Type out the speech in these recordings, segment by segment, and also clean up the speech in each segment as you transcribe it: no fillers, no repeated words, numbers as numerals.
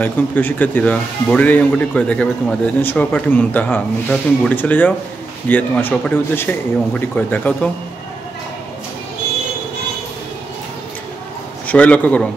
এখন প্রিয় শিক্ষার্থীরা বোর্ডের এই অঙ্কটি করে দেখাবে তোমাদের একজন সহপাঠী মুনতাহা। তুমি বোর্ডে চলে যাও, গিয়ে তোমার সহপাঠীর উদ্দেশ্যে এই অঙ্কটি করে দেখাও তো। সবাই লক্ষ্য করো।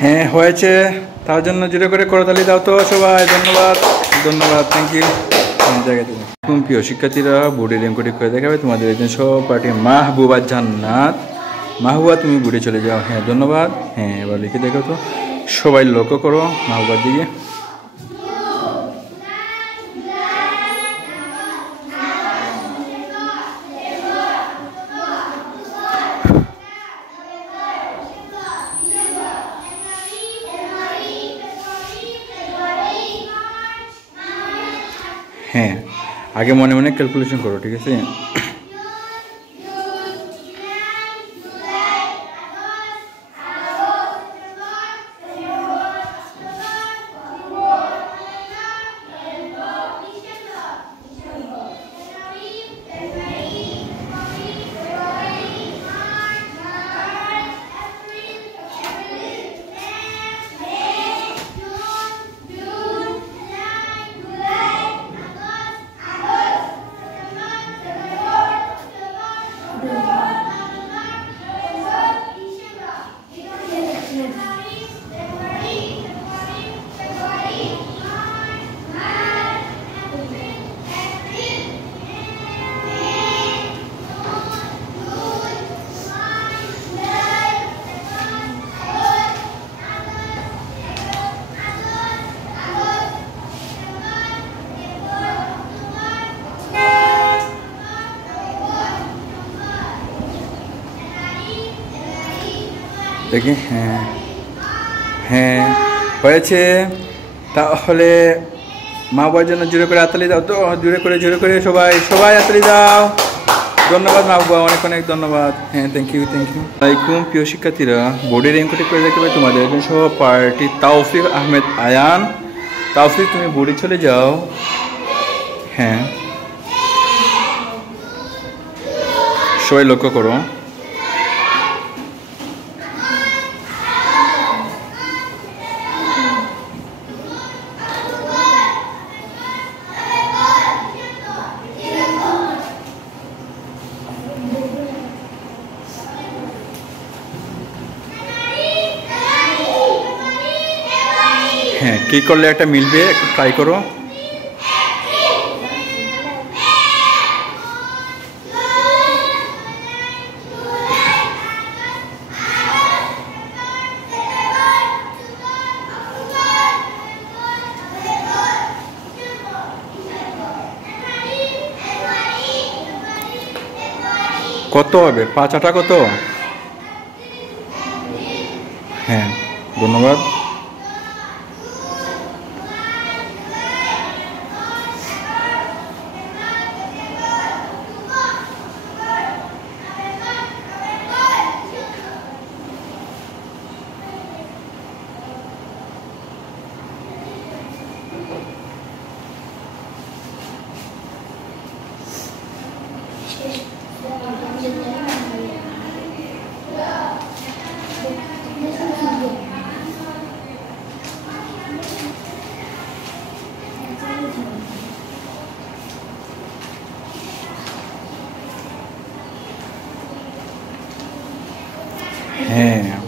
হ্যাঁ হয়েছে, তার জন্য জোরে করে করতালি দাও তো সবাই। ধন্যবাদ ধন্যবাদ, থ্যাংক ইউ। এখন প্রিয় শিক্ষার্থীরা বোর্ডের অঙ্কটি করে দেখাবে তোমাদের একজন সহপাঠী মাহবুবা জান্নাত। মাহবুবা তুমি বোর্ডে চলে যাও। হ্যাঁ ধন্যবাদ। হ্যাঁ এবার লিখে দেখো তো, সবাই লক্ষ্য করো মাহবুবার দিকে। হ্যাঁ আগে মনে মনে ক্যালকুলেশন করো, ঠিক আছে? দেখি হ্যাঁ হ্যাঁ হয়েছে। তাহলে মা বাবার জন্য জোরে করে হাততালি দাও তো, জোরে করে সবাই সবাই হাততালি দাও। ধন্যবাদ মা বাবা, অনেক অনেক ধন্যবাদ। হ্যাঁ থ্যাংক ইউ থ্যাংক ইউ। আসসালামাইকুম প্রিয় শিক্ষার্থীরা বোর্ডের অঙ্কটি করে দেখতে পাই তোমাদের একজন সহপাঠী তাওফিক আহমেদ আয়ান। তাওফিক তুমি বোর্ডে চলে যাও। হ্যাঁ সবাই লক্ষ্য করো। হ্যাঁ কী করলে একটা মিলবে, একটু ট্রাই করো। কত হবে 5 8 কত? হ্যাঁ, ধন্যবাদ। হ্যাঁ, হ্যাঁ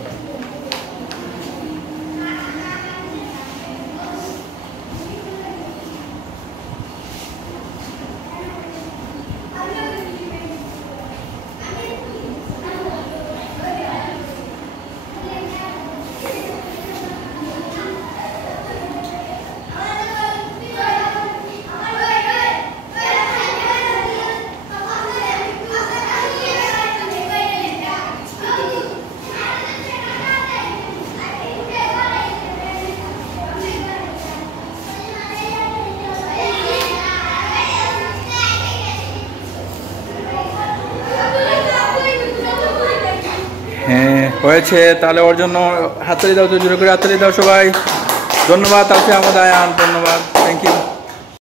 হয়েছে। তাহলে ওর জন্য হাততালি দাও তো, জোরে করে হাততালি দাও সবাই। ধন্যবাদ তাহলে আমাদের আয়ান, ধন্যবাদ, থ্যাংক ইউ।